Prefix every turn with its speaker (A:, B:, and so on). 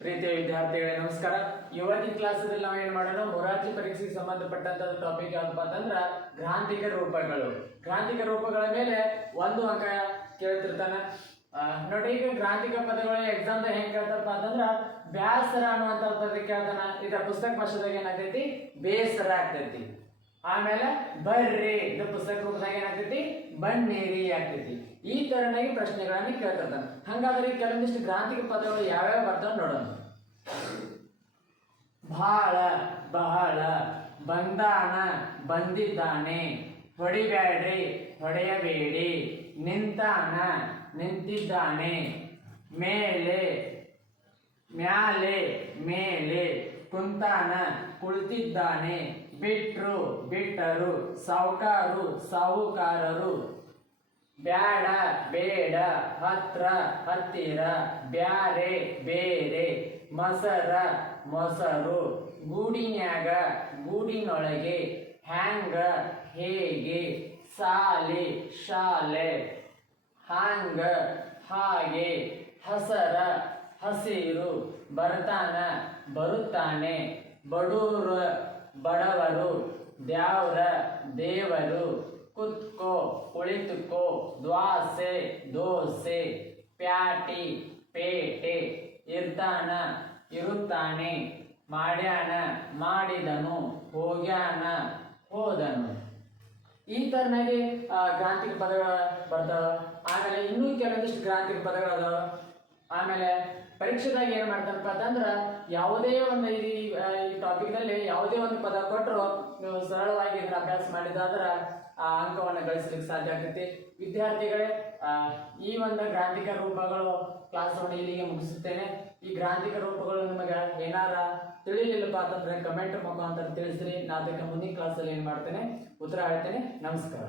A: ಪ್ರೀತಿಯ ವಿದ್ಯಾರ್ಥಿಗಳೇ, ನಮಸ್ಕಾರ. ಇವತ್ತಿನ ಕ್ಲಾಸಲ್ಲಿ ನಾವು ಏನ್ ಮಾಡೋಣ ಮೊರಾರ್ಜಿ ಪರೀಕ್ಷೆಗೆ ಸಂಬಂಧಪಟ್ಟಂತ ಟಾಪಿಕ್ ಯಾವ್ದಪ್ಪ ಅಂತಂದ್ರ ಗ್ರಾಂಥಿಕ ರೂಪಗಳು. ಗ್ರಾಂಥಿಕ ರೂಪಗಳ ಮೇಲೆ ಒಂದು ಅಂಕ ಕೇಳ್ತಿರ್ತಾನ. ನೋಡಿ, ಈಗ ಗ್ರಾಂಥಿಕ ಪದಗಳು ಎಕ್ಸಾಮ್ ಹೆಂಗ್ ಕೇಳ್ತಾರಪ್ಪ ಅಂತಂದ್ರ ಬ್ಯಾಸರ ಅನ್ನುವಂತ ಪದ ಕೇಳ್ತಾನ. ಇದರ ಪುಸ್ತಕ ಭಾಷೆದಾಗ ಏನಾಗ್ತೈತಿ? ಬೇಸರ ಆಗ್ತೈತಿ. ಆಮೇಲೆ ಬರ್ರಿ. ಇದು ಪುಸ್ತಕ ರೂಪದಾಗ ಏನಾಗ್ತೈತಿ? ಬನ್ನಿರಿ ಆಗ್ತೈತಿ. ಈ ತರನಾಗಿ ಪ್ರಶ್ನೆಗಳನ್ನ ಕೇಳ್ತಿರ್ತಾನ ಹಂಗಾದ್ರೆ ಕೆಲವೊಂದಿಷ್ಟು ಗ್ರಾಂಥಿಕ ಪದಗಳು ಯಾವ್ಯಾವ ಬರ್ತಾವ ನೋಡೋಣ. ಬಹಳ ಬಹಳ ಬಂದಾನ ಬಂದಿದ್ದಾನೆ. ಹೊಡಿಬ್ಯಾಡ್ರಿ, ಹೊಡೆಯಬೇಡಿ. ನಿಂತಾನ, ನಿಂತಿದ್ದಾನೆ. ಮೇಲೆ, ಮ್ಯಾಲೆ, ಮೇಲೆ. ಕುಂತಾನ, ಕುಳಿತಿದ್ದಾನೆ. ಬಿಟ್ರು, ಬಿಟ್ಟರು, ಸಾವುಕಾರು, ಸಾವುಕಾರರು. ಬ್ಯಾಡ, ಬೇಡ, ಹತ್ರ, ಹತ್ತಿರ, ಬ್ಯಾರೆ, ಬೇರೆ. ಮೊಸರ, ಮೊಸರು. ಗೂಡಿನ್ಯಾಗ, ಗೂಡಿನೊಳಗೆ ಹ್ಯಾಂಗ, ಹೇಗೆ? ಸಾಲಿ, ಶಾಲೆ. ಹಾಂಗ, ಹಾಗೆ. ಹಸರ, ಹಸಿರು. ಬರ್ತಾನ, ಬರುತ್ತಾನೆ. ಬಡೂರ ಬಡವರು, ದ್ಯಾವ್ರ, ದೇವರು, ಕುತ್ಕೋ, ಕುಳಿತುಕೋ, ದ್ವಾಸೆ, ದೋಸೆ, ಪ್ಯಾಟಿ, ಪೇಟೆ, ಇರ್ತಾನ, ಇರುತ್ತಾನೆ, ಮಾಡ್ಯಾನ, ಮಾಡಿದನು, ಹೋಗ್ಯಾನ, ಹೋದನು. ಈ ತರನಾಗಿ ಗ್ರಾಂತಿಕ ಪದಗಳ ಬರ್ತಾವ. ಆಮೇಲೆ ಇನ್ನೂ ಕೆಲವೊಂದಿಷ್ಟು ಗ್ರಾಂತಿಕ ಪದಗಳು ಅದಾವ ಆಮೇಲೆ ಪರೀಕ್ಷೆದಾಗ ಏನ್ ಮಾಡ್ತಾರಪ್ಪ ಅಂತಂದ್ರ ಯಾವುದೇ ಒಂದು ಈ ಟಾಪಿಕ್ನಲ್ಲಿ ಯಾವುದೇ ಒಂದು ಪದ ಕೊಟ್ಟರು ನೀವು ಸರಳವಾಗಿ ಇದನ್ನ ಅಭ್ಯಾಸ ಮಾಡಿದಾದ್ರ ಆ ಅಂಕವನ್ನು ಗಳಿಸಲಿಕ್ಕೆ ಸಾಧ್ಯ ಆಗ್ತೈತಿ. ವಿದ್ಯಾರ್ಥಿಗಳೇ ಈ ಒಂದು ಗ್ರಾಂಥಿಕ ರೂಪಗಳು ಕ್ಲಾಸ್ ರೂಮ್ ಇಲ್ಲಿಗೆ ಮುಗಿಸುತ್ತೇನೆ. ಈ ಗ್ರಾಂಥಿಕ ರೂಪಗಳು ನಿಮಗೆ ಏನಾರ ತಿಳಿಲಿಲ್ಲಪ್ಪ ಅಂತಂದ್ರೆ ಕಮೆಂಟ್ ಮುಖಾಂತರ ತಿಳಿಸ್ರಿ. ನಾ ಅದಕ್ಕೆ ಮುಂದಿನ ಕ್ಲಾಸಲ್ಲಿ ಏನು ಮಾಡ್ತೇನೆ? ಉತ್ತರ ಹೇಳ್ತೇನೆ. ನಮಸ್ಕಾರ.